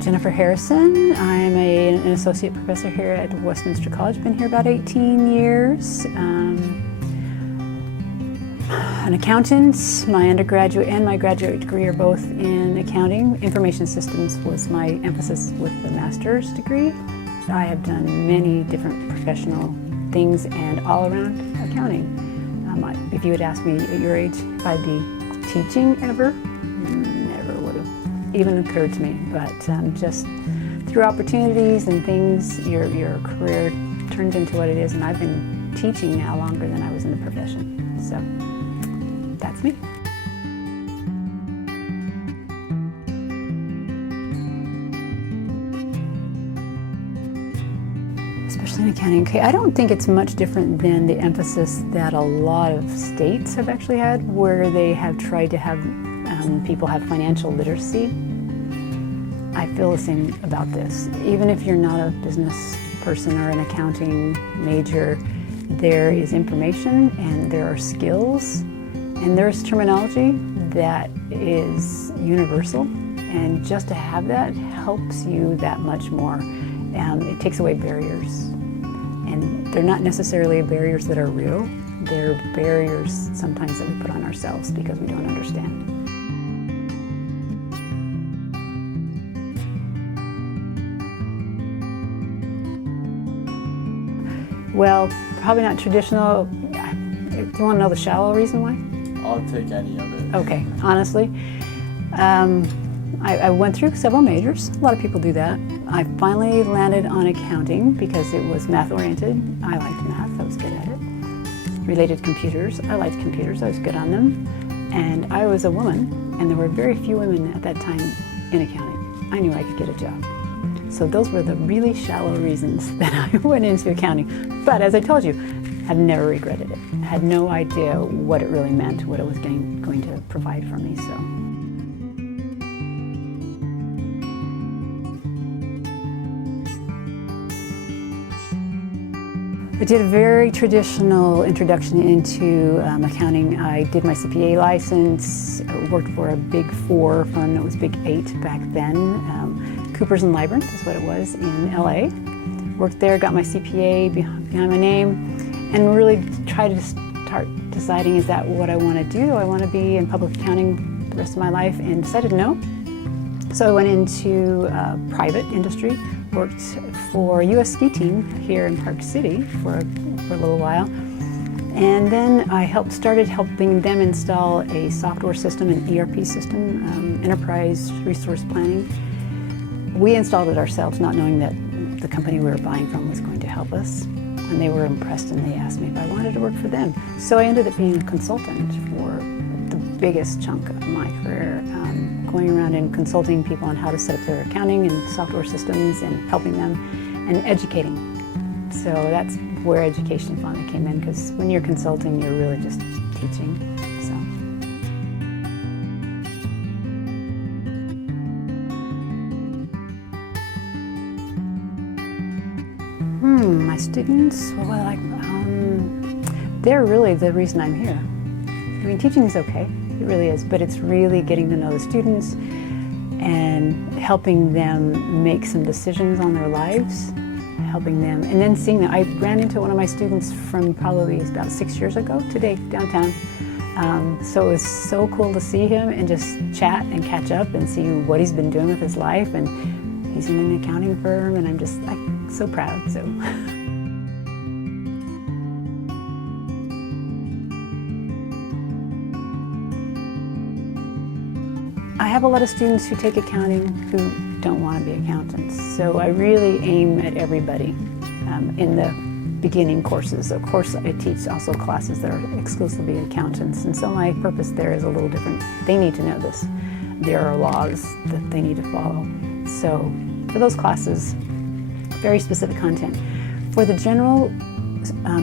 Jennifer Harrison. I'm an associate professor here at Westminster College. Been here about 18 years. An accountant. My undergraduate and my graduate degree are both in accounting. Information systems was my emphasis with the master's degree. I have done many different professional things and all around accounting. If you had asked me at your age if I'd be teaching ever, never would have even occurred to me. But just through opportunities and things, your career turns into what it is, and I've been teaching now longer than I was in the profession. So that's me. Especially in accounting. Okay, I don't think it's much different than the emphasis that a lot of states have actually had, where they have tried to have people have financial literacy. I feel the same about this. Even if you're not a business person or an accounting major, there is information and there are skills and there's terminology that is universal, and just to have that helps you that much more. It takes away barriers, and they're not necessarily barriers that are real. They're barriers sometimes that we put on ourselves because we don't understand. Well, probably not traditional. Do you want to know the shallow reason why? I'll take any of it. Okay, honestly. I went through several majors. A lot of people do that. I finally landed on accounting because it was math-oriented. I liked math, I was good at it. Related to computers, I liked computers, I was good on them. And I was a woman, and there were very few women at that time in accounting. I knew I could get a job. So those were the really shallow reasons that I went into accounting. But as I told you, I've never regretted it. I had no idea what it really meant, what it was going to provide for me. So. I did a very traditional introduction into accounting. I did my CPA license, worked for a Big 4 firm that was Big 8 back then. Coopers & Lybrand is what it was in LA. Worked there, got my CPA behind my name, and really tried to start deciding, is that what I want to do? I want to be in public accounting the rest of my life, and decided no. So I went into private industry, worked for a U.S. ski team here in Park City for a little while. And then I started helping them install a software system, an ERP system, Enterprise Resource Planning. We installed it ourselves, not knowing that the company we were buying from was going to help us. And they were impressed, and they asked me if I wanted to work for them. So I ended up being a consultant for the biggest chunk of my career, going around and consulting people on how to set up their accounting and software systems and helping them and educating. So that's where education finally came in, because when you're consulting, you're really just teaching. So. My students, well, they're really the reason I'm here. I mean, teaching is okay, it really is, but it's really getting to know the students and helping them make some decisions on their lives, helping them, and then seeing that. I ran into one of my students from probably about 6 years ago today, downtown. So it was so cool to see him and just chat and catch up and see what he's been doing with his life. And he's in an accounting firm, and I'm just so proud. So. I have a lot of students who take accounting who don't want to be accountants. So I really aim at everybody in the beginning courses. Of course, I teach also classes that are exclusively accountants, and so my purpose there is a little different. They need to know this. There are laws that they need to follow. So for those classes, very specific content. For the general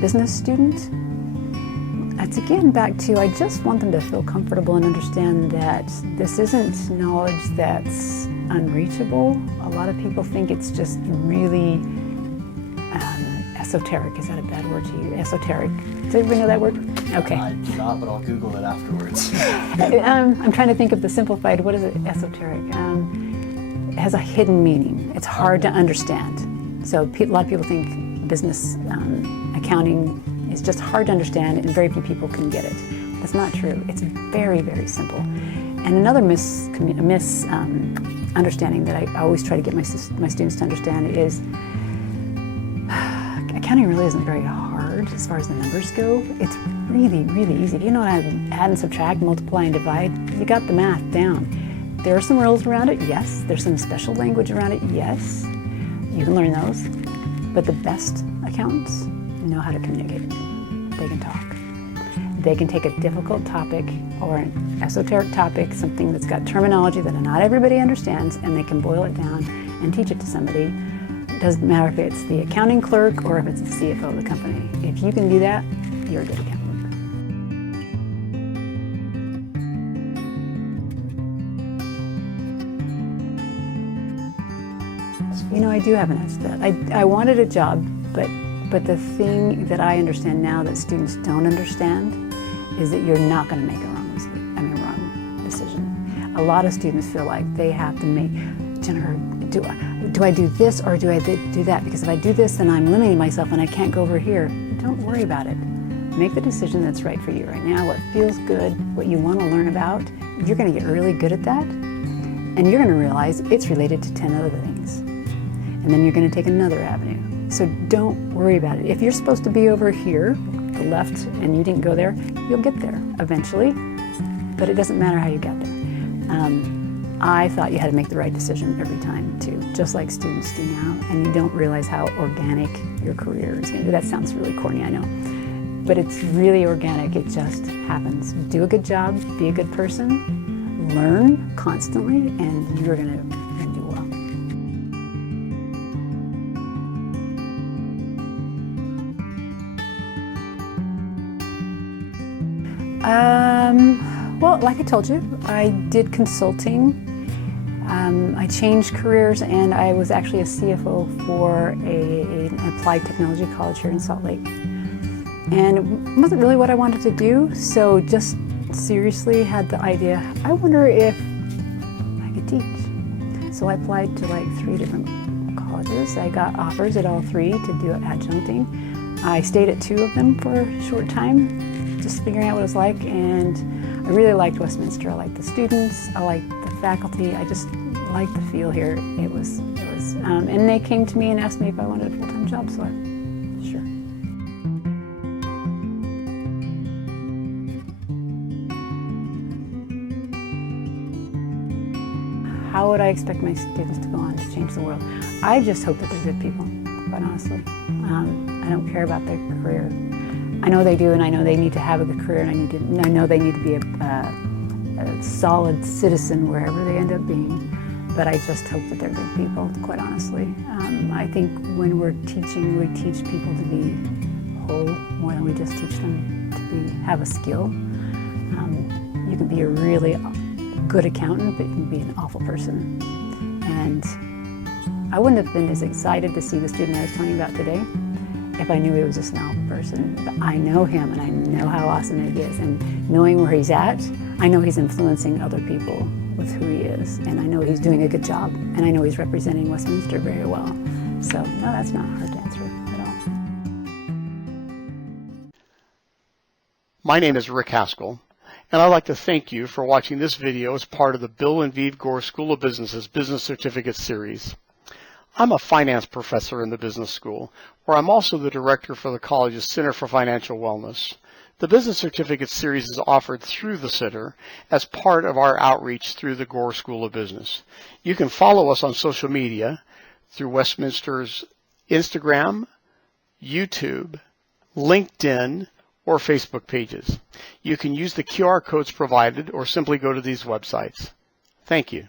business student, it's again back to, I just want them to feel comfortable and understand that this isn't knowledge that's unreachable. A lot of people think it's just really esoteric. Is that a bad word to use? Esoteric. Does everybody know that word? Okay. I do not, but I'll Google it afterwards. I'm trying to think of the simplified, what is it, esoteric? has a hidden meaning. It's hard to understand. So a lot of people think business accounting is just hard to understand and very few people can get it. That's not true. It's very, very simple. And another misunderstanding that I always try to get my students to understand is accounting really isn't very hard as far as the numbers go. It's really, really easy. If you know how to add and subtract, multiply and divide, you got the math down. There are some rules around it, yes. There's some special language around it, yes. You can learn those. But the best accountants know how to communicate. They can talk. They can take a difficult topic or an esoteric topic, something that's got terminology that not everybody understands, and they can boil it down and teach it to somebody. It doesn't matter if it's the accounting clerk or if it's the CFO of the company. If you can do that, you're a good accountant. You know, I do have an answer to that. I wanted a job, but the thing that I understand now that students don't understand is that you're not going to make a wrong decision. A lot of students feel like they have to make, Jennifer, do I do this or do I do that? Because if I do this, then I'm limiting myself and I can't go over here. Don't worry about it. Make the decision that's right for you right now, what feels good, what you want to learn about. You're going to get really good at that, and you're going to realize it's related to 10 other things. And then you're going to take another avenue. So don't worry about it. If you're supposed to be over here, the left, and you didn't go there, you'll get there eventually, but it doesn't matter how you get there. I thought you had to make the right decision every time too, just like students do now, and you don't realize how organic your career is going to be. That sounds really corny, I know, but it's really organic. It just happens. Do a good job, be a good person, learn constantly, and you're going to do well. Well, like I told you, I did consulting. I changed careers, and I was actually a CFO for an applied technology college here in Salt Lake. And it wasn't really what I wanted to do, so just seriously had the idea, I wonder if I could teach. So I applied to like 3 different colleges. I got offers at all 3 to do adjuncting. I stayed at 2 of them for a short time, just figuring out what it was like, and I really liked Westminster. I liked the students, I liked the faculty, I just liked the feel here. It was, and they came to me and asked me if I wanted a full-time job, so sure. How would I expect my students to go on to change the world? I just hope that they're good people, quite honestly. I don't care about their career. I know they do, and I know they need to have a good career, and I know they need to be a solid citizen wherever they end up being. But I just hope that they're good people, quite honestly. I think when we're teaching, we teach people to be whole more than we just teach them to have a skill. You can be a really good accountant, but you can be an awful person. And I wouldn't have been as excited to see the student I was telling you about today if I knew he was just an awful person. But I know him, and I know how awesome he is. And knowing where he's at, I know he's influencing other people with who he is. And I know he's doing a good job. And I know he's representing Westminster very well. So, no, that's not hard to answer at all. My name is Rick Haskell, and I'd like to thank you for watching this video as part of the Bill and Vieve Gore School of Business's Business Certificate Series. I'm a finance professor in the business school, where I'm also the director for the college's Center for Financial Wellness. The Business Certificate Series is offered through the center as part of our outreach through the Gore School of Business. You can follow us on social media through Westminster's Instagram, YouTube, LinkedIn, or Facebook pages. You can use the QR codes provided or simply go to these websites. Thank you.